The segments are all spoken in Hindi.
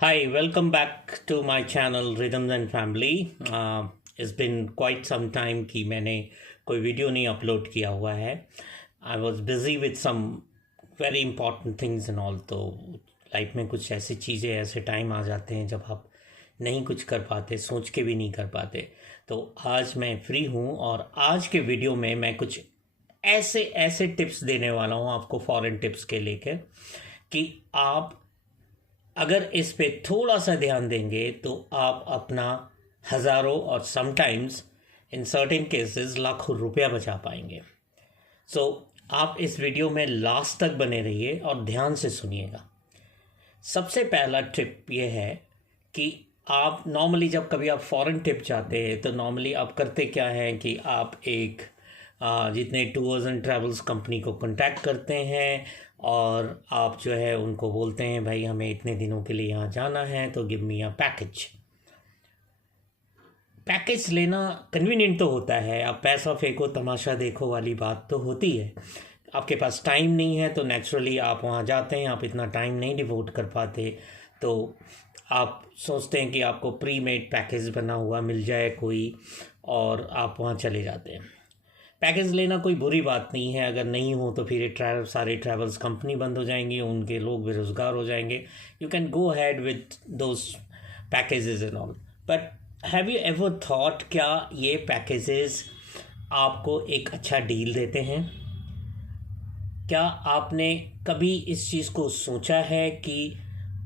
Hi, welcome back to my channel Rhythms and Family. It's been quite some time कि मैंने कोई वीडियो नहीं अपलोड किया हुआ है. I was busy with some very important things and all. तो लाइफ में कुछ ऐसी चीज़ें ऐसे टाइम आ जाते हैं जब आप नहीं कुछ कर पाते, सोच के भी नहीं कर पाते. तो आज मैं फ्री हूँ और आज के वीडियो में मैं कुछ ऐसे ऐसे टिप्स देने वाला हूँ आपको, फॉरेन टिप्स के लेकर, कि आप अगर इस पे थोड़ा सा ध्यान देंगे तो आप अपना हज़ारों और समटाइम्स इन सर्टेन केसेस लाखों रुपया बचा पाएंगे. सो आप इस वीडियो में लास्ट तक बने रहिए और ध्यान से सुनिएगा. सबसे पहला टिप ये है कि आप नॉर्मली जब कभी आप फॉरेन टिप चाहते हैं तो नॉर्मली आप करते क्या हैं कि आप एक जितने टूर्स एंड ट्रैवल्स कंपनी को कांटेक्ट करते हैं और आप जो है उनको बोलते हैं भाई हमें इतने दिनों के लिए यहाँ जाना है तो give me a package. Package लेना कन्वीनियंट तो होता है, आप पैसा फेंको तमाशा देखो वाली बात तो होती है. आपके पास टाइम नहीं है तो नेचुरली आप वहाँ जाते हैं, आप इतना टाइम नहीं डिवोट कर पाते तो आप सोचते हैं कि आपको प्री मेड पैकेज बना हुआ मिल जाए कोई और आप वहाँ चले जाते हैं. पैकेज लेना कोई बुरी बात नहीं है, अगर नहीं हो तो फिर सारे ट्रैवल्स कंपनी बंद हो जाएंगी, उनके लोग बेरोज़गार हो जाएंगे. You can go had with those packages and all. But have you ever thought क्या ये पैकेजेस आपको एक अच्छा डील देते हैं? क्या आपने कभी इस चीज़ को सोचा है कि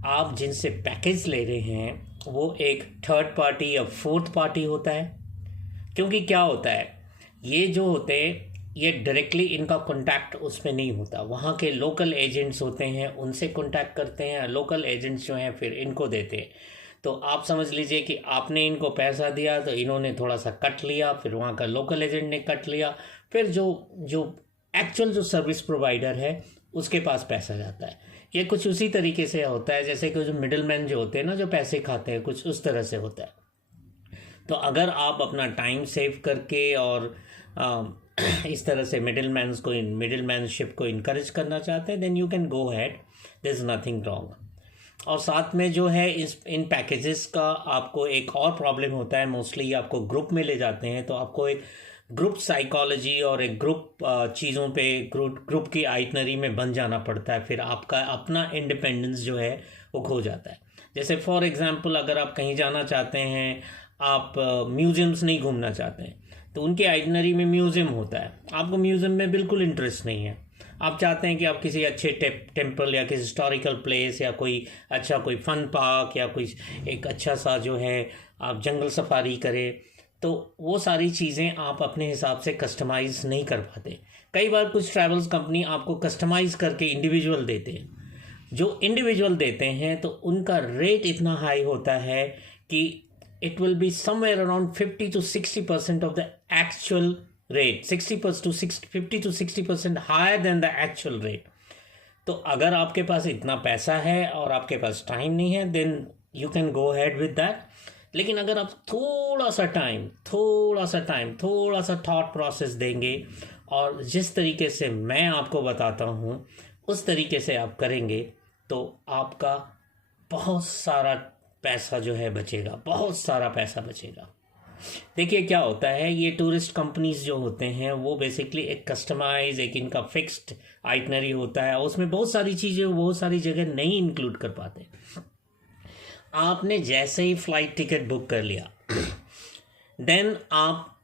आप जिनसे पैकेज ले रहे हैं वो एक थर्ड पार्टी या फोर्थ पार्टी होता है? क्योंकि क्या होता है, ये जो होते हैं ये डायरेक्टली इनका कांटेक्ट उसमें नहीं होता, वहाँ के लोकल एजेंट्स होते हैं उनसे कांटेक्ट करते हैं, लोकल एजेंट्स जो हैं फिर इनको देते हैं. तो आप समझ लीजिए कि आपने इनको पैसा दिया तो इन्होंने थोड़ा सा कट लिया, फिर वहाँ का लोकल एजेंट ने कट लिया, फिर जो जो एक्चुअल जो सर्विस प्रोवाइडर है उसके पास पैसा जाता है. ये कुछ उसी तरीके से होता है जैसे कि जो मिडिल मैन जो होते हैं ना, जो पैसे खाते हैं, कुछ उस तरह से होता है. तो अगर आप अपना टाइम सेव करके और इस तरह से मिडिल मैनशिप को इनकरेज करना चाहते हैं then you can go ahead, there is nothing wrong. और साथ में जो है इन पैकेजेस का आपको एक और प्रॉब्लम होता है, मोस्टली आपको ग्रुप में ले जाते हैं तो आपको एक ग्रुप साइकोलॉजी और एक ग्रुप चीज़ों पे ग्रुप की आइटनरी में बन जाना पड़ता है, फिर आपका अपना इंडिपेंडेंस जो है वो खो जाता है. जैसे फॉर एग्जांपल अगर आप कहीं जाना चाहते हैं, आप म्यूज़ियम्स नहीं घूमना चाहते हैं तो उनके आइटनरी में म्यूज़ियम होता है, आपको म्यूज़ियम में बिल्कुल इंटरेस्ट नहीं है. आप चाहते हैं कि आप किसी अच्छे टेम्पल या किसी हिस्टोरिकल प्लेस या कोई अच्छा कोई फन पार्क या कोई एक अच्छा सा जो है आप जंगल सफारी करें, तो वो सारी चीज़ें आप अपने हिसाब से कस्टमाइज़ नहीं कर पाते. कई बार कुछ ट्रैवल्स कंपनी आपको कस्टमाइज़ करके इंडिविजुअल देते हैं. जो इंडिविजुअल देते हैं तो उनका रेट इतना हाई होता है कि it will be somewhere around 50 to 60% of the actual rate, 50 to 60% higher than the actual rate. तो अगर आपके पास इतना पैसा है और आपके पास टाइम नहीं है then you can go ahead with that. लेकिन अगर आप थोड़ा सा थॉट प्रोसेस देंगे और जिस तरीके से मैं आपको बताता हूँ उस तरीके से आप करेंगे तो आपका बहुत सारा पैसा जो है बचेगा, बहुत सारा पैसा बचेगा. देखिए क्या होता है, ये टूरिस्ट कंपनीज जो होते हैं वो बेसिकली एक कस्टमाइज, एक इनका फिक्स्ड आइटनरी होता है, उसमें बहुत सारी चीज़ें बहुत सारी जगह नहीं इंक्लूड कर पाते. आपने जैसे ही फ्लाइट टिकट बुक कर लिया देन आप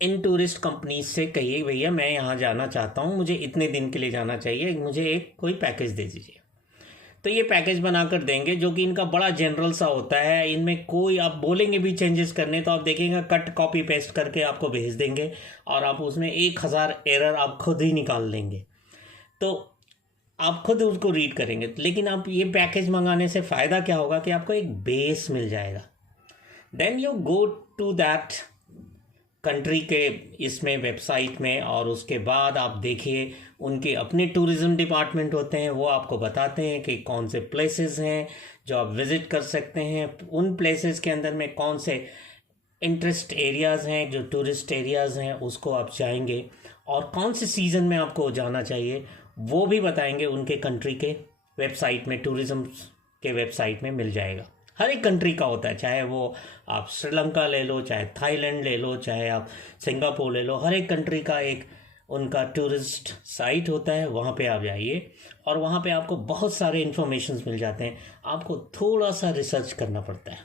इन टूरिस्ट कंपनीज से कहिए भैया मैं यहाँ जाना चाहता हूँ, मुझे इतने दिन के लिए जाना चाहिए, मुझे एक कोई पैकेज दे दीजिए. तो ये पैकेज बनाकर देंगे जो कि इनका बड़ा जनरल सा होता है, इनमें कोई आप बोलेंगे भी चेंजेस करने तो आप देखेंगे कट कॉपी पेस्ट करके आपको भेज देंगे और आप उसमें 1000 एरर आप खुद ही निकाल देंगे. तो आप खुद उसको रीड करेंगे. लेकिन आप ये पैकेज मंगाने से फ़ायदा क्या होगा कि आपको एक बेस मिल जाएगा. Then you go to that country के इसमें वेबसाइट में और उसके बाद आप देखिए उनके अपने टूरिज़्म डिपार्टमेंट होते हैं, वो आपको बताते हैं कि कौन से प्लेसेस हैं जो आप विज़िट कर सकते हैं. उन प्लेसेस के अंदर में कौन से इंटरेस्ट एरियाज़ हैं, जो टूरिस्ट एरियाज़ हैं उसको आप जाएंगे और कौन से सीज़न में आपको जाना चाहिए वो भी बताएंगे उनके कंट्री के वेबसाइट में, टूरिज़्म के वेबसाइट में मिल जाएगा। हर एक कंट्री का होता है, चाहे वो आप श्रीलंका ले लो, चाहे थाईलैंड ले लो, चाहे आप सिंगापुर ले लो, हर एक कंट्री का एक उनका टूरिस्ट साइट होता है। वहाँ पे आप जाइए और वहाँ पे आपको बहुत सारे इन्फॉर्मेशंस मिल जाते हैं। आपको थोड़ा सा रिसर्च करना पड़ता है।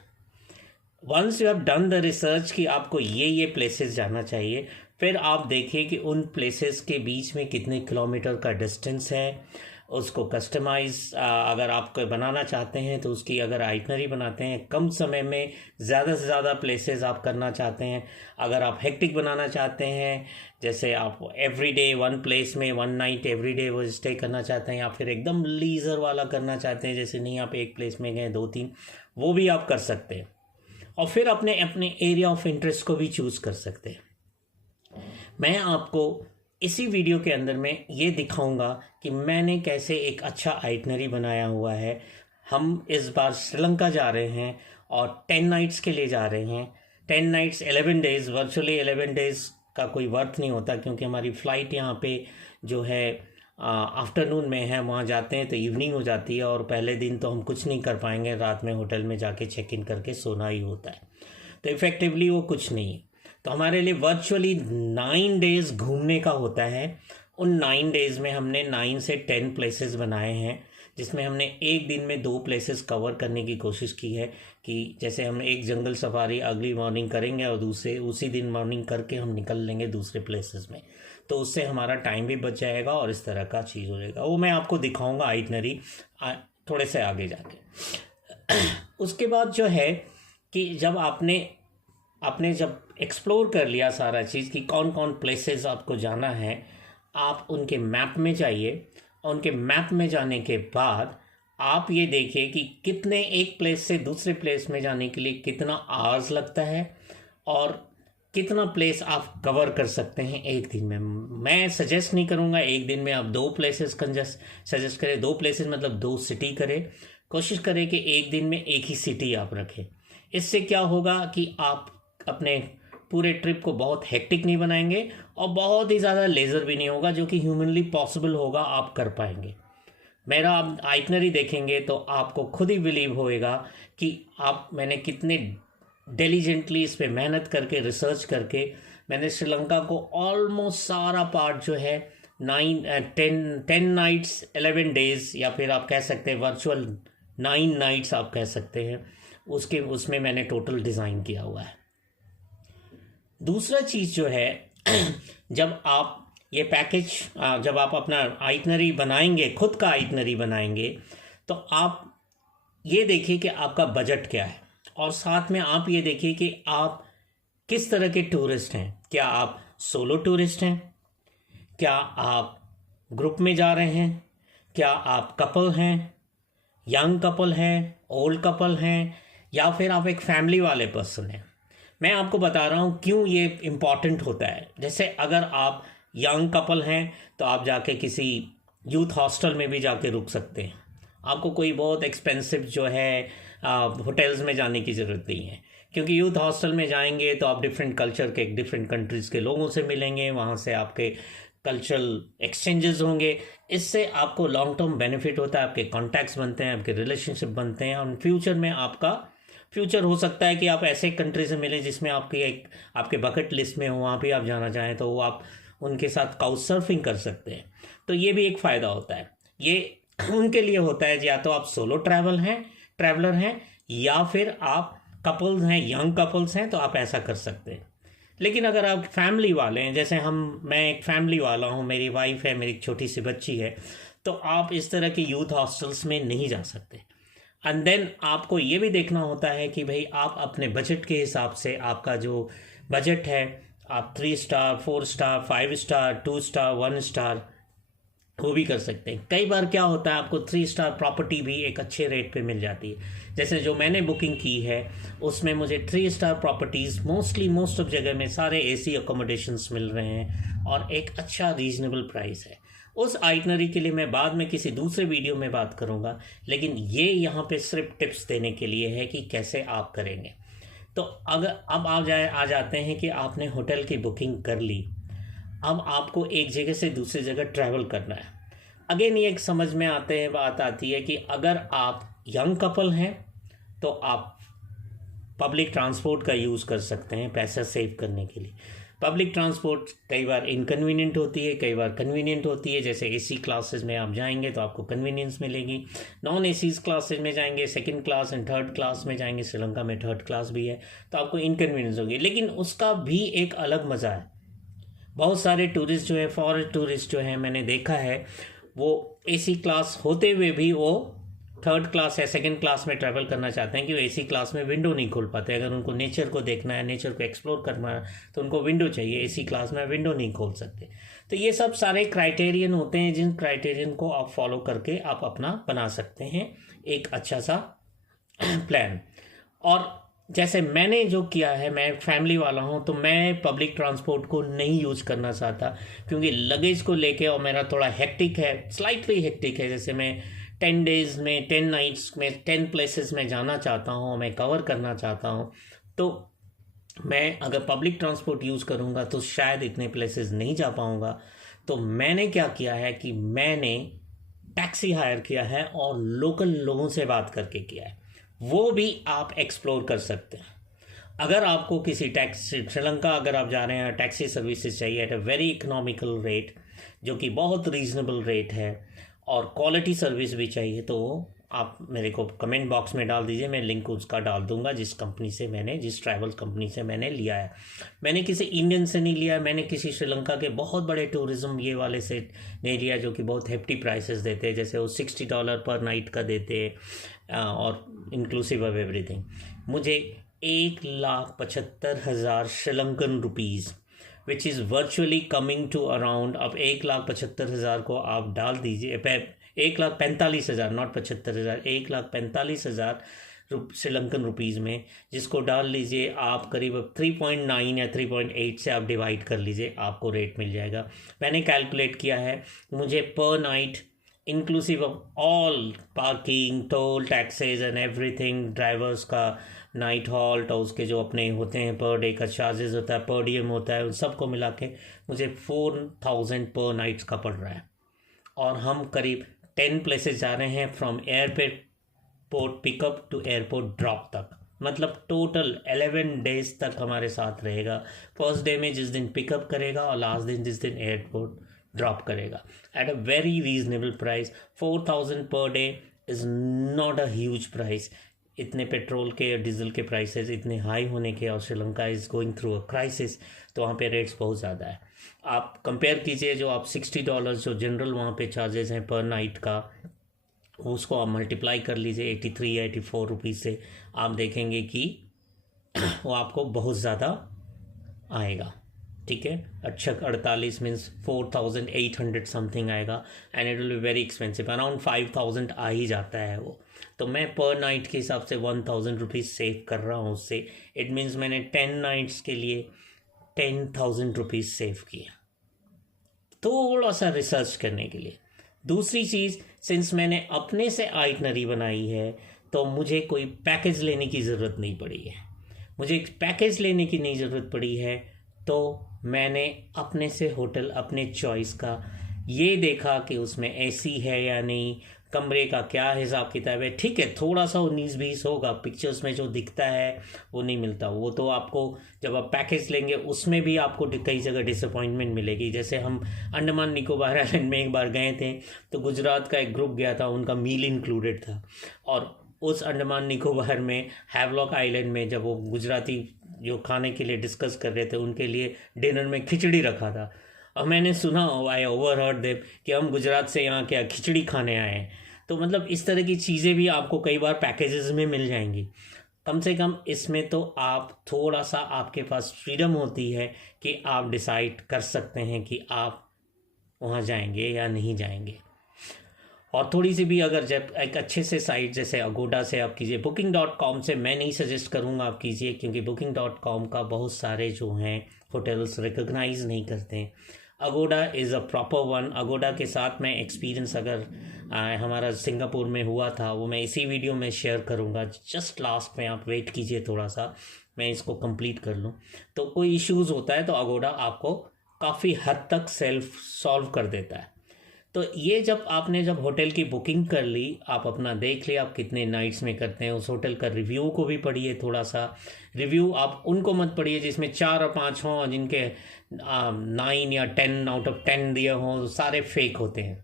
Once you have done the research कि आपको ये प्लेसेस जाना चाहिए, फिर आप देखिए कि उन प्लेसेस के बीच में कितने किलोमीटर का डिस्टेंस है। उसको कस्टमाइज अगर आप बनाना चाहते हैं तो उसकी अगर आइटनरी बनाते हैं, कम समय में ज़्यादा से ज़्यादा प्लेसेस आप करना चाहते हैं। अगर आप हेक्टिक बनाना चाहते हैं, जैसे आप एवरीडे वन प्लेस में वन नाइट एवरीडे वो स्टे करना चाहते हैं, या फिर एकदम लीजर वाला करना चाहते हैं, जैसे नहीं आप एक प्लेस में गए 2-3, वो भी आप कर सकते हैं। और फिर अपने अपने एरिया ऑफ इंटरेस्ट को भी चूज़ कर सकते हैं। मैं आपको इसी वीडियो के अंदर में ये दिखाऊंगा कि मैंने कैसे एक अच्छा आइटनरी बनाया हुआ है। हम इस बार श्रीलंका जा रहे हैं और 10 नाइट्स के लिए जा रहे हैं। 10 नाइट्स 11 डेज़, वर्चुअली 11 डेज़ का कोई वर्थ नहीं होता, क्योंकि हमारी फ़्लाइट यहाँ पे जो है आफ्टरनून में है। वहाँ जाते हैं तो इवनिंग हो जाती है और पहले दिन तो हम कुछ नहीं कर पाएंगे, रात में होटल में जाके चेक इन करके सोना ही होता है, तो इफ़ेक्टिवली वो कुछ नहीं है। तो हमारे लिए वर्चुअली 9 डेज़ घूमने का होता है। उन 9 डेज़ में हमने 9 से 10 प्लेसेस बनाए हैं, जिसमें हमने एक दिन में 2 प्लेसेस कवर करने की कोशिश की है। कि जैसे हम एक जंगल सफारी अगली मॉर्निंग करेंगे और दूसरे उसी दिन मॉर्निंग करके हम निकल लेंगे दूसरे प्लेसेस में, तो उससे हमारा टाइम भी बच जाएगा और इस तरह का चीज़ हो जाएगा। वो मैं आपको दिखाऊंगा आइटनरी थोड़े से आगे जाके। उसके बाद जो है कि जब आपने जब एक्सप्लोर कर लिया सारा चीज़ कि कौन कौन प्लेसेस आपको जाना है, आप उनके मैप में जाइए। और उनके मैप में जाने के बाद आप ये देखिए कि कितने एक प्लेस से दूसरे प्लेस में जाने के लिए कितना आवर्स लगता है और कितना प्लेस आप कवर कर सकते हैं एक दिन में। मैं सजेस्ट नहीं करूँगा एक दिन में आप 2 प्लेसेस सजेस्ट करें। 2 प्लेसेस मतलब 2 सिटी करें। कोशिश करें कि एक दिन में एक ही सिटी आप रखें। इससे क्या होगा कि आप अपने पूरे ट्रिप को बहुत हेक्टिक नहीं बनाएंगे और बहुत ही ज़्यादा लेज़र भी नहीं होगा, जो कि ह्यूमनली पॉसिबल होगा, आप कर पाएंगे। मेरा आप आइटनरी देखेंगे तो आपको खुद ही बिलीव होएगा कि मैंने कितने डिलीजेंटली इस पे मेहनत करके रिसर्च करके मैंने श्रीलंका को ऑलमोस्ट सारा पार्ट जो है 10 नाइट्स 11 डेज़, या फिर आप कह सकते हैं वर्चुअल 9 नाइट्स आप कह सकते हैं, उसमें मैंने टोटल डिज़ाइन किया हुआ है। दूसरा चीज़ जो है जब आप ये पैकेज जब आप अपना आइटनरी बनाएंगे, खुद का आइटनरी बनाएंगे, तो आप ये देखिए कि आपका बजट क्या है, और साथ में आप ये देखिए कि आप किस तरह के टूरिस्ट हैं। क्या आप सोलो टूरिस्ट हैं? क्या आप ग्रुप में जा रहे हैं? क्या आप कपल हैं, यंग कपल हैं, ओल्ड कपल हैं, या फिर आप एक फैमिली वाले पर्सन हैं? मैं आपको बता रहा हूँ क्यों ये इम्पॉर्टेंट होता है। जैसे अगर आप यंग कपल हैं तो आप जाके किसी यूथ हॉस्टल में भी जाके रुक सकते हैं। आपको कोई बहुत एक्सपेंसिव जो है होटल्स में जाने की ज़रूरत नहीं है, क्योंकि यूथ हॉस्टल में जाएंगे तो आप डिफरेंट कल्चर के, डिफरेंट कंट्रीज़ के लोगों से मिलेंगे, वहाँ से आपके कल्चरल एक्सचेंजेस होंगे। इससे आपको लॉन्ग टर्म बेनिफिट होता है, आपके कॉन्टैक्ट्स बनते हैं, आपके रिलेशनशिप बनते हैं, और फ्यूचर में आपका फ्यूचर हो सकता है कि आप ऐसे कंट्री से मिलें जिसमें आपके बकेट लिस्ट में हो, वहाँ भी आप जाना चाहें तो वो आप उनके साथ काउच सर्फिंग कर सकते हैं। तो ये भी एक फ़ायदा होता है। ये उनके लिए होता है या तो आप सोलो ट्रैवलर हैं, या फिर आप कपल्स हैं, यंग कपल्स हैं, तो आप ऐसा कर सकते हैं। लेकिन अगर आप फैमिली वाले हैं, जैसे मैं एक फैमिली वाला हूँ, मेरी वाइफ है, मेरी छोटी सी बच्ची है, तो आप इस तरह के यूथ हॉस्टल्स में नहीं जा सकते। एंड देन आपको ये भी देखना होता है कि भाई आप अपने बजट के हिसाब से, आपका जो बजट है, आप 3 star 4 star 5 star 2 star 1 star वो भी कर सकते हैं। कई बार क्या होता है, आपको 3 स्टार प्रॉपर्टी भी एक अच्छे रेट पे मिल जाती है। जैसे जो मैंने बुकिंग की है उसमें मुझे 3 स्टार प्रॉपर्टीज़ मोस्ट ऑफ जगह में सारे एसी अकोमोडेशंस मिल रहे हैं और एक अच्छा रीजनेबल प्राइस है। उस आइटनरी के लिए मैं बाद में किसी दूसरे वीडियो में बात करूंगा, लेकिन ये यहाँ पे सिर्फ टिप्स देने के लिए है कि कैसे आप करेंगे। तो अगर अब आ जाते हैं कि आपने होटल की बुकिंग कर ली, अब आपको एक जगह से दूसरी जगह ट्रैवल करना है। अगेन ये एक समझ में बात आती है कि अगर आप यंग कपल हैं तो आप पब्लिक ट्रांसपोर्ट का यूज़ कर सकते हैं पैसा सेव करने के लिए। पब्लिक ट्रांसपोर्ट कई बार इनकन्वीनियंट होती है, कई बार कन्वीनियंट होती है। जैसे एसी क्लासेस में आप जाएंगे तो आपको कन्वीनियंस मिलेगी, नॉन एसी क्लासेस में जाएंगे, second class and third class में जाएंगे, श्रीलंका में थर्ड क्लास भी है, तो आपको इनकन्वीनियंस होगी। लेकिन उसका भी एक अलग मज़ा है। बहुत सारे टूरिस्ट जो है, फॉरेन टूरिस्ट जो है, मैंने देखा है वो एसी क्लास होते हुए भी वो थर्ड क्लास या सेकंड क्लास में ट्रैवल करना चाहते हैं कि वो एसी क्लास में विंडो नहीं खोल पाते। अगर उनको नेचर को देखना है, नेचर को एक्सप्लोर करना है, तो उनको विंडो चाहिए, एसी क्लास में विंडो नहीं खोल सकते। तो ये सब सारे क्राइटेरियन होते हैं, जिन क्राइटेरियन को आप फॉलो करके आप अपना बना सकते हैं एक अच्छा सा प्लान। और जैसे मैंने जो किया है, मैं फैमिली वाला हूँ तो मैं पब्लिक ट्रांसपोर्ट को नहीं यूज़ करना चाहता, क्योंकि लगेज को लेके और मेरा थोड़ा हेक्टिक है, स्लाइटली हेक्टिक है। जैसे मैं 10 डेज़ में 10 नाइट्स में 10 प्लेसेस में जाना चाहता हूँ, मैं कवर करना चाहता हूँ, तो मैं अगर पब्लिक ट्रांसपोर्ट यूज़ करूँगा तो शायद इतने प्लेसेस नहीं जा पाऊँगा। तो मैंने क्या किया है कि मैंने टैक्सी हायर किया है और लोकल लोगों से बात करके किया है। वो भी आप एक्सप्लोर कर सकते हैं। अगर आपको किसी टैक्सी, श्रीलंका अगर आप जा रहे हैं, टैक्सी सर्विसेज चाहिए at a very economical rate, जो कि बहुत रीजनेबल रेट है, और क्वालिटी सर्विस भी चाहिए, तो आप मेरे को कमेंट बॉक्स में डाल दीजिए, मैं लिंक उसका डाल दूंगा जिस कंपनी से मैंने, जिस ट्रैवल कंपनी से मैंने लिया है। मैंने किसी इंडियन से नहीं लिया है, मैंने किसी श्रीलंका के बहुत बड़े टूरिज्म ये वाले से नहीं लिया, जो कि बहुत हेफ्टी प्राइसेस देते हैं। जैसे वो $60 पर नाइट का देते हैं और इंक्लूसिव ऑफ एवरीथिंग। मुझे 1,75,000 Sri Lankan rupees, which is virtually coming to around, अब 1,75,000 को आप डाल दीजिए, 1,45,000, नॉट 75,000, 1,45,000 श्रीलंकन रुपीज़ में, जिसको डाल लीजिए आप करीब 3.9 या 3.8 से आप डिवाइड कर लीजिए, आपको रेट मिल जाएगा। मैंने कैलकुलेट किया है, मुझे पर night inclusive of all parking, toll, taxes and everything, drivers का नाइट हॉल्ट और उसके जो अपने होते हैं पर डे का चार्जेस होता है, पर डीएम होता है, उन सबको मिला के मुझे 4,000 पर नाइट्स का पड़ रहा है। और हम करीब 10 प्लेसेस जा रहे हैं, from airport pickup to airport drop तक, मतलब टोटल 11 डेज तक हमारे साथ रहेगा। फर्स्ट डे में जिस दिन पिकअप करेगा और लास्ट दिन जिस दिन एयरपोर्ट ड्रॉप करेगा, at a very reasonable price. 4,000 per day is not a huge price. इतने पेट्रोल के, डीजल के प्राइसेस इतने हाई होने के, और Sri Lanka is going through a crisis, तो वहाँ पे रेट्स बहुत ज़्यादा है। आप कंपेयर कीजिए, जो आप $60 जो जनरल वहाँ पे चार्जेस हैं पर नाइट का, उसको आप मल्टीप्लाई कर लीजिए 83 या 84 रुपीज़ से, आप देखेंगे कि वो आपको बहुत ज़्यादा आएगा। ठीक है, अच्छा 48 मीन्स 4,800 समथिंग आएगा, and it will be very expensive, around 5,000 आ ही जाता है वो। तो मैं पर नाइट के हिसाब से 1,000 रुपीज़ सेव कर रहा हूँ उससे। इट मीन्स मैंने 10 नाइट्स के लिए 10,000 रुपीज़ सेव किया, थोड़ा सा रिसर्च करने के लिए। दूसरी चीज़, सिंस मैंने अपने से आइटनरी बनाई है, तो मुझे कोई पैकेज लेने की ज़रूरत नहीं पड़ी है। मुझे पैकेज लेने की नहीं ज़रूरत पड़ी है, तो मैंने अपने से होटल अपने चॉइस का ये देखा कि उसमें एसी है या नहीं, कमरे का क्या हिसाब किताब है। ठीक है, थोड़ा सा 19-20 होगा, पिक्चर्स में जो दिखता है वो नहीं मिलता, वो तो आपको जब आप पैकेज लेंगे उसमें भी आपको कई जगह डिसअपॉइंटमेंट मिलेगी। जैसे हम अंडमान निकोबार आइलैंड में एक बार गए थे, तो गुजरात का एक ग्रुप गया था, उनका मील इंक्लूडेड था, और उस अंडमान निकोबार में हैवलॉक आइलैंड में जब वो गुजराती जो खाने के लिए डिस्कस कर रहे थे, उनके लिए डिनर में खिचड़ी रखा था, और मैंने सुना, आई ओवरहर्ड देम, कि हम गुजरात से यहाँ क्या खिचड़ी खाने आए हैं। तो मतलब इस तरह की चीज़ें भी आपको कई बार पैकेजेस में मिल जाएंगी। कम से कम इसमें तो आप थोड़ा सा, आपके पास फ्रीडम होती है कि आप डिसाइड कर सकते हैं कि आप वहाँ जाएंगे या नहीं जाएंगे। और थोड़ी सी भी अगर जब एक अच्छे से साइट जैसे अगोडा से आप कीजिए, booking.com से मैं नहीं सजेस्ट करूँगा आप कीजिए, क्योंकि booking.com का बहुत सारे जो हैं होटल्स रिकॉग्नाइज नहीं करते हैं। Agoda is a proper one. Agoda के साथ मैं एक्सपीरियंस अगर हमारा सिंगापुर में हुआ था, वो मैं इसी वीडियो में शेयर करूँगा, जस्ट लास्ट में। आप वेट कीजिए थोड़ा सा, मैं इसको कंप्लीट कर लूँ। तो कोई इश्यूज़ होता है तो अगोडा आपको काफ़ी हद तक सेल्फ सॉल्व कर देता है। तो ये जब होटल की बुकिंग कर ली, आप अपना देख लिया आप कितने नाइट्स में करते हैं, उस होटल का रिव्यू को भी पढ़िए थोड़ा सा। रिव्यू आप उनको मत पढ़िए जिसमें 4 और 5 हों, जिनके 9 या 10 आउट ऑफ 10 दिए हों, सारे फेक होते हैं।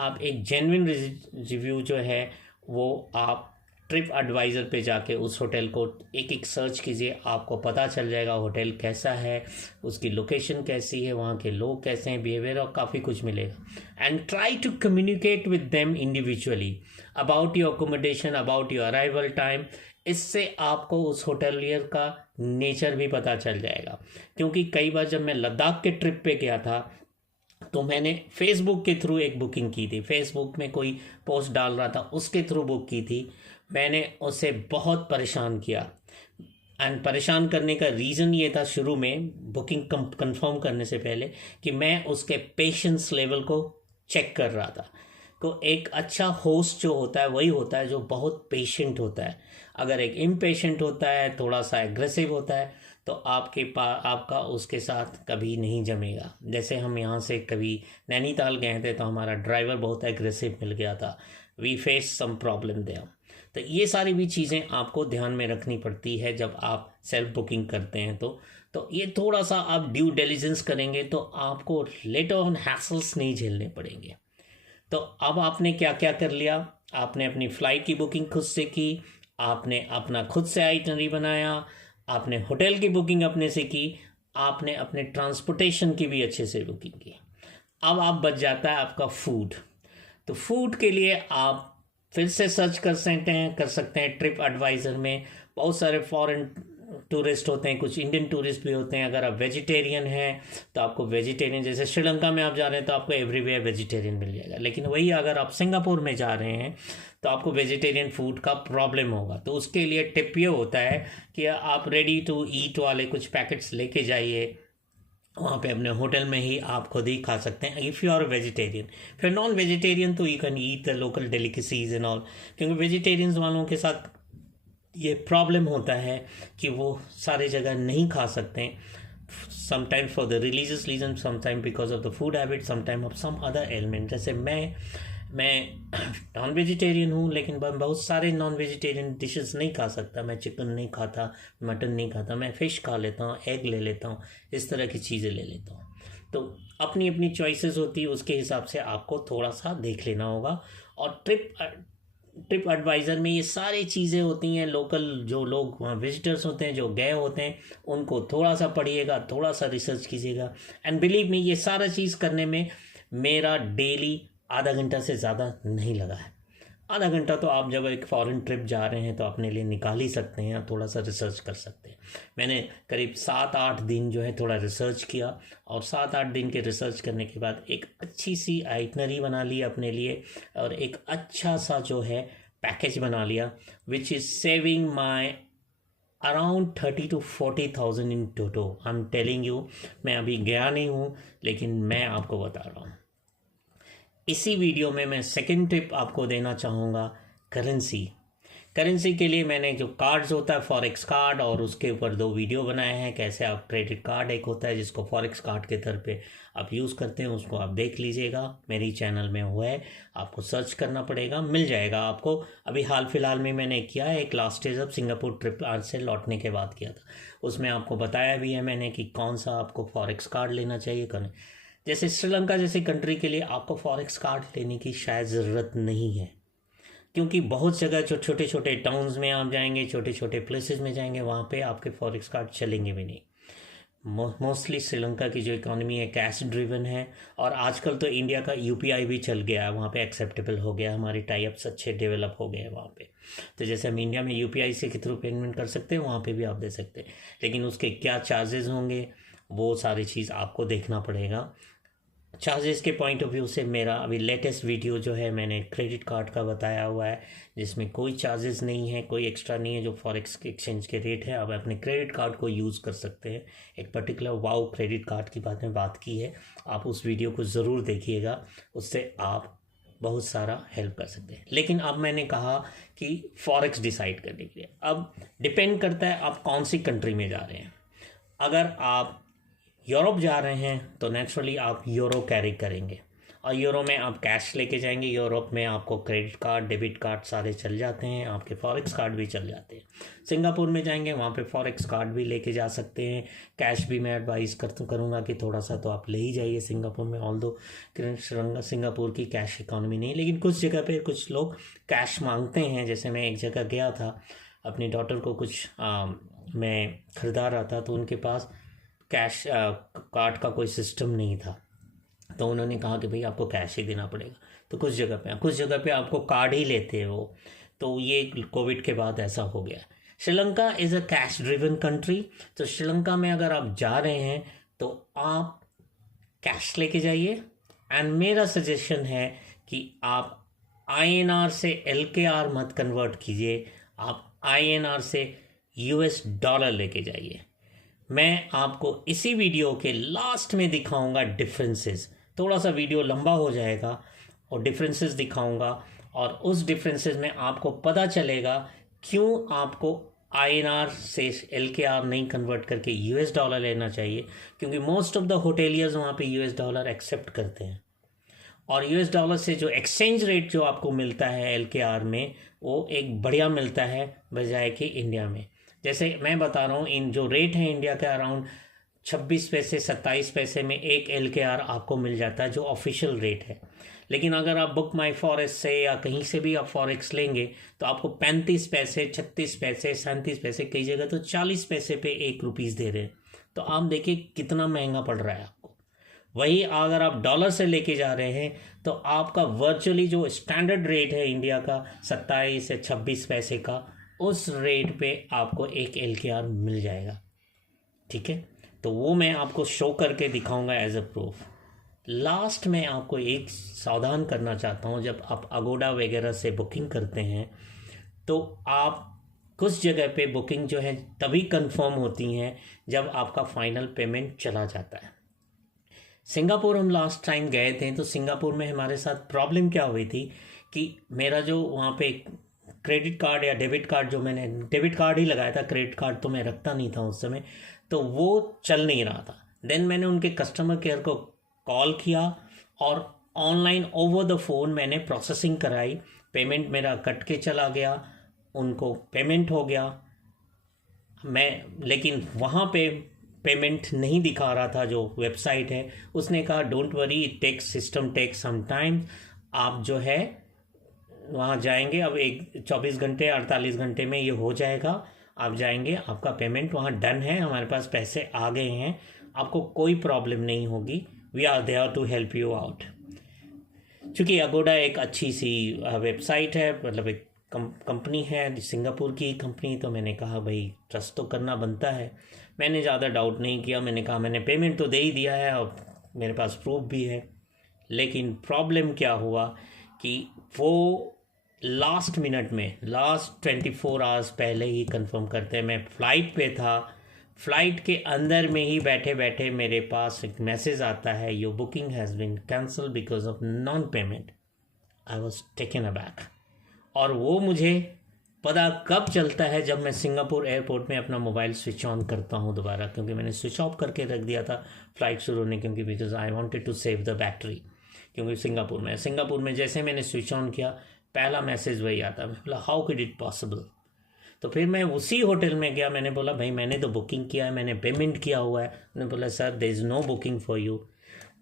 आप एक जेन्युइन रिव्यू जो है वो आप ट्रिप एडवाइज़र पे जाके उस होटल को एक एक सर्च कीजिए, आपको पता चल जाएगा होटल कैसा है, उसकी लोकेशन कैसी है, वहाँ के लोग कैसे हैं, बिहेवियर, और काफ़ी कुछ मिलेगा। And try to communicate with them individually about your accommodation, about your arrival time. इससे आपको उस होटलियर का नेचर भी पता चल जाएगा। क्योंकि कई बार जब मैं लद्दाख के ट्रिप पे गया था तो मैंने फेसबुक के थ्रू एक बुकिंग की थी, फेसबुक में कोई पोस्ट डाल रहा था उसके थ्रू बुक की थी। मैंने उसे बहुत परेशान किया, एंड परेशान करने का रीज़न ये था शुरू में बुकिंग कंफर्म करने से पहले कि मैं उसके पेशेंस लेवल को चेक कर रहा था। तो एक अच्छा होस्ट जो होता है वही होता है जो बहुत पेशेंट होता है। अगर एक इम्पेशेंट होता है, थोड़ा सा एग्रेसिव होता है, तो आपका उसके साथ कभी नहीं जमेगा। जैसे हम यहाँ से कभी नैनीताल गए थे तो हमारा ड्राइवर बहुत एग्रेसिव मिल गया था, we face some problem there. तो ये सारी भी चीज़ें आपको ध्यान में रखनी पड़ती है जब आप सेल्फ बुकिंग करते हैं। तो ये थोड़ा सा आप ड्यू डिलिजेंस करेंगे तो आपको लेटर ऑन हैसल्स नहीं झेलने पड़ेंगे। तो अब आपने क्या क्या कर लिया, आपने अपनी फ़्लाइट की बुकिंग खुद से की, आपने अपना खुद से आइटनरी बनाया, आपने होटल की बुकिंग अपने से की, आपने अपने ट्रांसपोर्टेशन की भी अच्छे से बुकिंग की। अब आप बच जाता है आपका फूड। तो फूड के लिए आप फिर से सर्च कर सकते हैं ट्रिप एडवाइज़र में। बहुत सारे फॉरेन टूरिस्ट होते हैं, कुछ इंडियन टूरिस्ट भी होते हैं। अगर आप वेजिटेरियन हैं तो आपको वेजिटेरियन, जैसे श्रीलंका में आप जा रहे हैं तो आपको एवरीवेयर वेजिटेरियन मिल जाएगा। लेकिन वही अगर आप सिंगापुर में जा रहे हैं तो आपको वेजिटेरियन फूड का प्रॉब्लम होगा। तो उसके लिए टिप ये होता है कि आप रेडी टू ईट वाले कुछ पैकेट्स लेके जाइए, वहाँ पे अपने होटल में ही आप खुद ही खा सकते हैं इफ़ यू आर वेजिटेरियन। फिर नॉन वेजिटेरियन तो you can eat the local delicacies and all, क्योंकि वेजिटेरियंस वालों के साथ ये प्रॉब्लम होता है कि वो सारे जगह नहीं खा सकते, sometime for the religious reason, sometime because of the food habit, sometime of some other element. जैसे मैं नॉन वेजिटेरियन हूँ, लेकिन मैं बहुत सारे नॉन वेजिटेरियन डिशेस नहीं खा सकता। मैं चिकन नहीं खाता, मटन नहीं खाता, मैं फ़िश खा लेता हूँ, एग ले लेता हूँ, इस तरह की चीज़ें ले लेता हूँ। तो अपनी अपनी चॉइसेस होती है, उसके हिसाब से आपको थोड़ा सा देख लेना होगा। और ट्रिप एडवाइज़र में ये सारी चीज़ें होती हैं। लोकल जो लोग वहाँ विजिटर्स होते हैं, जो गए होते हैं, उनको थोड़ा सा पढ़िएगा, थोड़ा सा रिसर्च कीजिएगा। एंड बिलीव मी, ये सारा चीज़ करने में मेरा डेली आधा घंटा से ज़्यादा नहीं लगा है। आधा घंटा तो आप जब एक फॉरेन ट्रिप जा रहे हैं तो अपने लिए निकाल ही सकते हैं, थोड़ा सा रिसर्च कर सकते हैं। मैंने करीब 7-8 दिन जो है थोड़ा रिसर्च किया, और 7-8 दिन के रिसर्च करने के बाद एक अच्छी सी आइटनरी बना ली अपने लिए, और एक अच्छा सा जो है पैकेज बना लिया, which is saving my around 30 to 40,000 in toto. I am telling you, मैं अभी गया नहीं हूँ, लेकिन मैं आपको बता रहा हूँ। इसी वीडियो में मैं सेकंड टिप आपको देना चाहूँगा, करेंसी के लिए मैंने जो कार्ड्स होता है फॉरेक्स कार्ड, और उसके ऊपर 2 वीडियो बनाए हैं। कैसे आप क्रेडिट कार्ड एक होता है जिसको फॉरेक्स कार्ड के तौर पे आप यूज़ करते हैं, उसको आप देख लीजिएगा, मेरी चैनल में हुआ है, आपको सर्च करना पड़ेगा, मिल जाएगा आपको। अभी हाल फिलहाल में मैंने किया है एक लास्ट ईयर जब सिंगापुर ट्रिप आज से लौटने के बाद किया था, उसमें आपको बताया भी है मैंने कि कौन सा आपको फॉरेक्स कार्ड लेना चाहिए। जैसे श्रीलंका जैसी कंट्री के लिए आपको फॉरेक्स कार्ड लेने की शायद ज़रूरत नहीं है, क्योंकि बहुत जगह जो छोटे छोटे टाउन्स में आप जाएंगे, छोटे छोटे प्लेसेस में जाएंगे, वहाँ पे आपके फॉरेक्स कार्ड चलेंगे भी नहीं। मोस्टली श्रीलंका की जो इकोनॉमी है कैश ड्रिवन है, और आजकल तो इंडिया का यूपीआई भी चल गया है, वहाँ पे एक्सेप्टेबल हो गया, हमारे टाइप्स अच्छे डेवलप हो गए हैं वहाँ पे। तो जैसे हम इंडिया में यूपीआई से के थ्रू पेमेंट कर सकते हैं, वहाँ पे भी आप दे सकते हैं, लेकिन उसके क्या चार्जेस होंगे वो सारी चीज़ आपको देखना पड़ेगा। चार्जेस के पॉइंट ऑफ व्यू से मेरा अभी लेटेस्ट वीडियो जो है मैंने क्रेडिट कार्ड का बताया हुआ है, जिसमें कोई चार्जेस नहीं है, कोई एक्स्ट्रा नहीं है। जो फॉरेक्स के एक्सचेंज के रेट है, आप अपने क्रेडिट कार्ड को यूज़ कर सकते हैं। एक पर्टिकुलर वाओ क्रेडिट कार्ड की बात की है, आप उस वीडियो को ज़रूर देखिएगा, उससे आप बहुत सारा हेल्प कर सकते हैं। लेकिन अब मैंने कहा कि फॉरेक्स डिसाइड करने के लिए अब डिपेंड करता है आप कौन सी कंट्री में जा रहे हैं। अगर आप यूरोप जा रहे हैं तो नेचुरली आप यूरो कैरी करेंगे, और यूरो में आप कैश लेके जाएंगे, यूरोप में आपको क्रेडिट कार्ड, डेबिट कार्ड सारे चल जाते हैं, आपके फॉरेक्स कार्ड भी चल जाते हैं। सिंगापुर में जाएंगे वहाँ पे फॉरेक्स कार्ड भी लेके जा सकते हैं। कैश भी मैं एडवाइस करूँगा कि थोड़ा सा तो आप ले ही जाइए सिंगापुर में, ऑल दो सिंगापुर की कैश इकॉनमी नहीं, लेकिन कुछ जगह पे कुछ लोग कैश मांगते हैं। जैसे मैं एक जगह गया था, अपनी डॉटर को कुछ मैं ख़रीदा रहा था, तो उनके पास कैश कार्ड का कोई सिस्टम नहीं था, तो उन्होंने कहा कि भाई आपको कैश ही देना पड़ेगा। तो कुछ जगह पे आपको कार्ड ही लेते हैं वो। तो ये कोविड के बाद ऐसा हो गया। Sri Lanka is a cash driven country. तो श्रीलंका में अगर आप जा रहे हैं तो आप कैश लेके जाइए। एंड मेरा सजेशन है कि आप INR से LKR मत कन्वर्ट कीजिए, आप INR से US डॉलर लेके जाइए। मैं आपको इसी वीडियो के लास्ट में दिखाऊंगा डिफरेंसेस। थोड़ा सा वीडियो लंबा हो जाएगा और डिफरेंसेस दिखाऊंगा, और उस डिफरेंसेस में आपको पता चलेगा क्यों आपको INR से LKR नहीं कन्वर्ट करके US डॉलर लेना चाहिए। क्योंकि मोस्ट ऑफ द होटेलियर्स वहाँ पे US डॉलर एक्सेप्ट करते हैं, और US डॉलर से जो एक्सचेंज रेट जो आपको मिलता है LKR में, वो एक बढ़िया मिलता है बजाय कि इंडिया में। जैसे मैं बता रहा हूँ, इन जो रेट है इंडिया का अराउंड 26 पैसे 27 पैसे में एक LKR आपको मिल जाता है, जो ऑफिशियल रेट है। लेकिन अगर आप बुक माई फॉरेक्स से या कहीं से भी आप फॉरेक्स लेंगे तो आपको 35 पैसे 36 पैसे 37 पैसे, कई जगह तो 40 पैसे पे ₹1 दे रहे हैं। तो आप देखिए कितना महंगा पड़ रहा है आपको। वही अगर आप डॉलर से लेके जा रहे हैं तो आपका वर्चुअली जो स्टैंडर्ड रेट है इंडिया का 27 से 26 पैसे का, उस रेट पे आपको एक LKR मिल जाएगा। ठीक है, तो वो मैं आपको शो करके दिखाऊंगा एज अ प्रूफ। लास्ट में आपको एक सावधान करना चाहता हूँ, जब आप अगोडा वगैरह से बुकिंग करते हैं तो आप कुछ जगह पे बुकिंग जो है तभी कंफर्म होती हैं जब आपका फाइनल पेमेंट चला जाता है। सिंगापुर हम लास्ट टाइम गए थे, तो सिंगापुर में हमारे साथ प्रॉब्लम क्या हुई थी कि मेरा जो वहाँ पे क्रेडिट कार्ड या डेबिट कार्ड, जो मैंने डेबिट कार्ड ही लगाया था, क्रेडिट कार्ड तो मैं रखता नहीं था उस समय, तो वो चल नहीं रहा था। देन मैंने उनके कस्टमर केयर को कॉल किया और ऑनलाइन ओवर द फ़ोन मैंने प्रोसेसिंग कराई। पेमेंट मेरा कट के चला गया, उनको पेमेंट हो गया। लेकिन वहाँ पे पेमेंट नहीं दिखा रहा था, जो वेबसाइट है उसने कहा don't worry, it takes system takes some time. आप जो है वहाँ जाएंगे, अब 24 घंटे 48 घंटे में ये हो जाएगा। आप जाएंगे, आपका पेमेंट वहाँ डन है, हमारे पास पैसे आ गए हैं, आपको कोई प्रॉब्लम नहीं होगी, we are there to help you out. चूँकि अगोडा एक अच्छी सी वेबसाइट है, मतलब एक कंपनी है, सिंगापुर की कंपनी, तो मैंने कहा भाई ट्रस्ट तो करना बनता है। मैंने ज़्यादा डाउट नहीं किया, मैंने कहा मैंने पेमेंट तो दे ही दिया है और मेरे पास प्रूफ भी है। लेकिन प्रॉब्लम क्या हुआ कि वो लास्ट मिनट में, लास्ट 24 आवर्स पहले ही कंफर्म करते हैं। मैं फ़्लाइट पे था, फ़्लाइट के अंदर में ही बैठे बैठे मेरे पास एक मैसेज आता है, your booking has been cancel because of non payment. I was taken aback. और वो मुझे पता कब चलता है, जब मैं सिंगापुर एयरपोर्ट में अपना मोबाइल स्विच ऑन करता हूँ दोबारा, क्योंकि मैंने स्विच ऑफ करके रख दिया था फ़्लाइट शुरू होने, क्योंकि because I wanted to save the battery. क्योंकि सिंगापुर में जैसे मैंने स्विच ऑन किया, पहला मैसेज वही आता। मैं बोला हाउ कुड इट पॉसिबल। तो फिर मैं उसी होटल में गया, मैंने बोला भाई मैंने तो बुकिंग किया है, मैंने पेमेंट किया हुआ है। उन्होंने बोला sir there is no booking for you.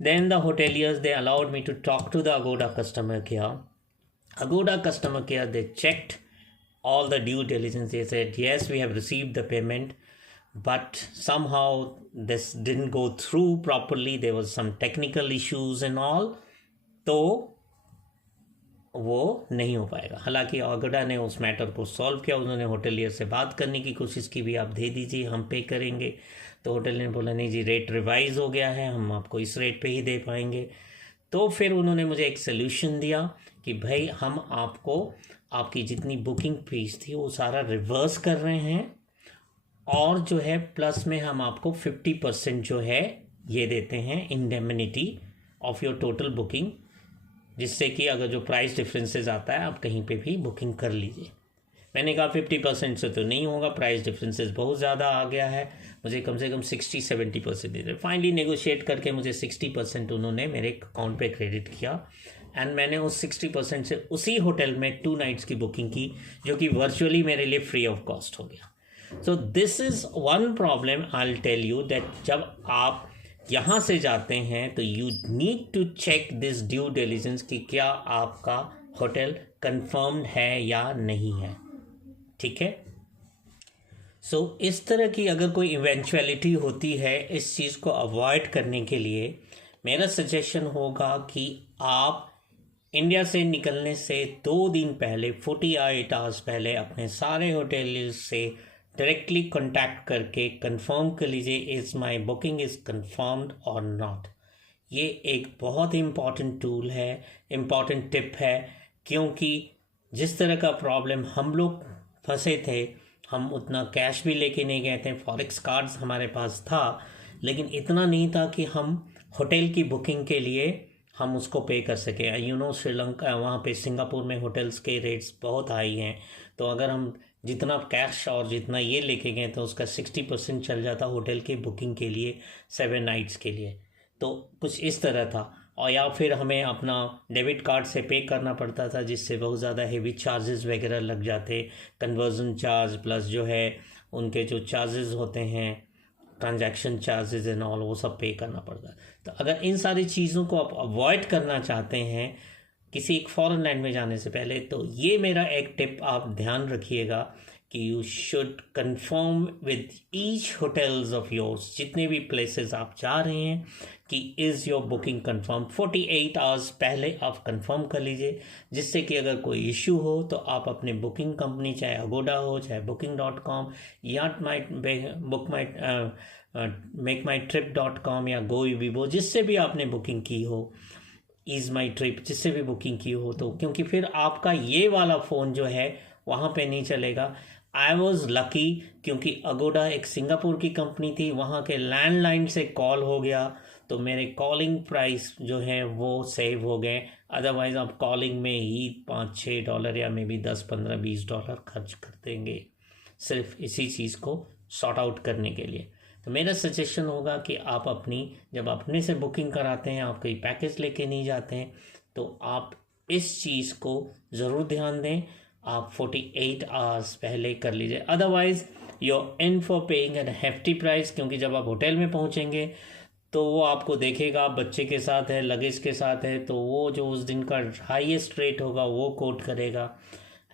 Then the hoteliers they allowed me to talk to the Agoda customer care. Agoda customer care, they checked all the due diligence. They said, yes, we have received the payment, but somehow this didn't go through properly. There was some technical issues and all. तो वो नहीं हो पाएगा। हालांकि Agoda ने उस मैटर को सॉल्व किया, उन्होंने होटलियर से बात करने की कोशिश की, भी आप दे दीजिए, हम पे करेंगे। तो होटल ने बोला नहीं जी, रेट रिवाइज हो गया है, हम आपको इस रेट पे ही दे पाएंगे। तो फिर उन्होंने मुझे एक सल्यूशन दिया कि भाई हम आपको आपकी जितनी बुकिंग फीस थी वो सारा रिवर्स कर रहे हैं, और जो है प्लस में हम आपको 50% जो है ये देते हैं indemnity of your total booking, जिससे कि अगर जो प्राइस डिफरेंसेस आता है आप कहीं पे भी बुकिंग कर लीजिए। मैंने कहा 50% से तो नहीं होगा, प्राइस डिफरेंसेस बहुत ज़्यादा आ गया है, मुझे कम से कम 60-70% दे दे। फाइनली नेगोशिएट करके मुझे 60% उन्होंने मेरे अकाउंट पे क्रेडिट किया एंड मैंने उस 60% से उसी होटल में 2 नाइट्स की बुकिंग की, जो कि वर्चुअली मेरे लिए फ्री ऑफ कॉस्ट हो गया। So this is one problem I will tell you, that जब आप यहाँ से जाते हैं तो you need to check this due diligence कि क्या आपका होटल कंफर्म्ड है या नहीं है, ठीक है। सो इस तरह की अगर कोई इवेंचुअलिटी होती है, इस चीज़ को अवॉइड करने के लिए मेरा सजेशन होगा कि आप इंडिया से निकलने से 2 दिन पहले 48 आवर्स पहले अपने सारे होटल से डायरेक्टली कांटेक्ट करके कंफर्म कर लीजिए is my booking is confirmed और नॉट। ये एक बहुत ही इम्पॉर्टेंट टूल है, इम्पॉर्टेंट टिप है, क्योंकि जिस तरह का प्रॉब्लम हम लोग फंसे थे, हम उतना कैश भी लेके नहीं गए थे, फॉरेक्स कार्ड्स हमारे पास था, लेकिन इतना नहीं था कि हम होटल की बुकिंग के लिए हम उसको पे कर सके। यू नो श्रीलंका, वहाँ पे सिंगापुर में होटल्स के रेट्स बहुत हाई हैं, तो अगर हम जितना कैश और जितना ये लेके गए तो उसका 60% चल जाता होटल की बुकिंग के लिए 7 नाइट्स के लिए। तो कुछ इस तरह था, और या फिर हमें अपना डेबिट कार्ड से पे करना पड़ता था, जिससे बहुत ज़्यादा हेवी चार्जेस वगैरह लग जाते, कन्वर्जन चार्ज प्लस जो है उनके जो चार्जेस होते हैं, ट्रांजैक्शन चार्जेस एंड ऑल, वो सब पे करना पड़ता है। तो अगर इन सारी चीज़ों को आप अवॉइड करना चाहते हैं किसी एक फॉरेन लैंड में जाने से पहले, तो ये मेरा एक टिप आप ध्यान रखिएगा कि you should confirm with each hotels of yours, जितने भी प्लेसेस आप जा रहे हैं, कि is your booking confirm. 48 hours पहले आप कंफर्म कर लीजिए, जिससे कि अगर कोई इशू हो तो आप अपने बुकिंग कंपनी, चाहे अगोडा हो, चाहे booking.com या makeMyTrip.com या GoIbibo, जिससे भी आपने बुकिंग की हो, ईज़ माई ट्रिप, जिससे भी बुकिंग की हो, तो क्योंकि फिर आपका ये वाला फ़ोन जो है वहाँ पे नहीं चलेगा। आई वॉज़ लकी, क्योंकि अगोडा एक सिंगापुर की कंपनी थी, वहाँ के लैंडलाइन से कॉल हो गया, तो मेरे कॉलिंग प्राइस जो हैं वो सेव हो गए। अदरवाइज़ आप कॉलिंग में ही $5-6 या मे बी $10-15-20 खर्च कर देंगे सिर्फ इसी चीज़ को सॉर्ट आउट करने के लिए। तो मेरा सजेशन होगा कि आप जब अपने से बुकिंग कराते हैं, आप कोई पैकेज लेके नहीं जाते हैं, तो आप इस चीज़ को ज़रूर ध्यान दें, आप 48 आवर्स पहले कर लीजिए। Otherwise you are in for paying an hefty price, क्योंकि जब आप होटल में पहुंचेंगे तो वो आपको देखेगा बच्चे के साथ है, लगेज के साथ है, तो वो जो उस दिन का हाईएस्ट रेट होगा वो कोट करेगा,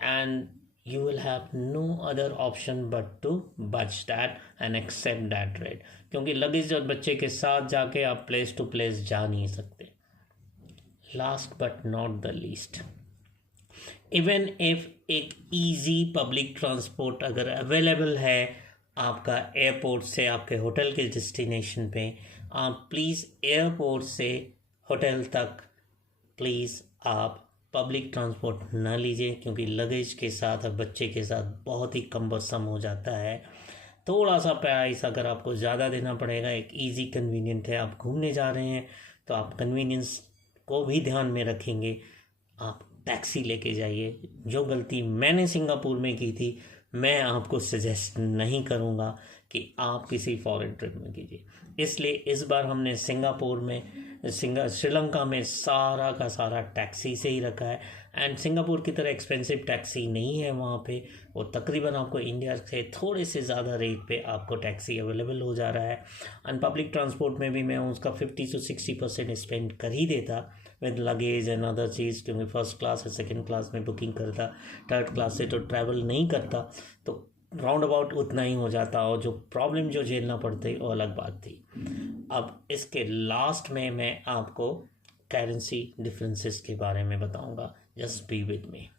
and you will have no other option but to budge that and accept that rate, क्योंकि लगेज और बच्चे के साथ जाके आप प्लेस टू प्लेस जा नहीं सकते। Last but not the least, even if एक इजी पब्लिक ट्रांसपोर्ट अगर अवेलेबल है आपका एयरपोर्ट से आपके होटल के डेस्टिनेशन पे, आप प्लीज़ एयरपोर्ट से होटल तक प्लीज़ आप पब्लिक ट्रांसपोर्ट ना लीजिए, क्योंकि लगेज के साथ और बच्चे के साथ बहुत ही कम्बरसम हो जाता है। थोड़ा सा प्राइस अगर आपको ज़्यादा देना पड़ेगा, एक इजी कन्वीनियंट है, आप घूमने जा रहे हैं तो आप कन्वीनियंस को भी ध्यान में रखेंगे, आप टैक्सी लेके जाइए। जो गलती मैंने सिंगापुर में की थी, मैं आपको सजेस्ट नहीं करूँगा कि आप किसी फॉरेन ट्रिप में कीजिए। इसलिए इस बार हमने श्रीलंका में सारा का सारा टैक्सी से ही रखा है, एंड सिंगापुर की तरह एक्सपेंसिव टैक्सी नहीं है वहाँ पे, वो तकरीबन आपको इंडिया से थोड़े से ज़्यादा रेट पे आपको टैक्सी अवेलेबल हो जा रहा है। एंड पब्लिक ट्रांसपोर्ट में भी मैं उसका 50 से 60% स्पेंड कर ही देता विद लगेज एंड अदर चीज़, क्योंकि फर्स्ट क्लास और सेकेंड क्लास में बुकिंग करता, थर्ड क्लास से तो ट्रैवल नहीं करता, तो राउंड अबाउट उतना ही हो जाता, और जो प्रॉब्लम जो झेलना पड़ती वो अलग बात थी। अब इसके लास्ट में मैं आपको करेंसी डिफरेंसेस के बारे में बताऊंगा, जस्ट बी विद मी।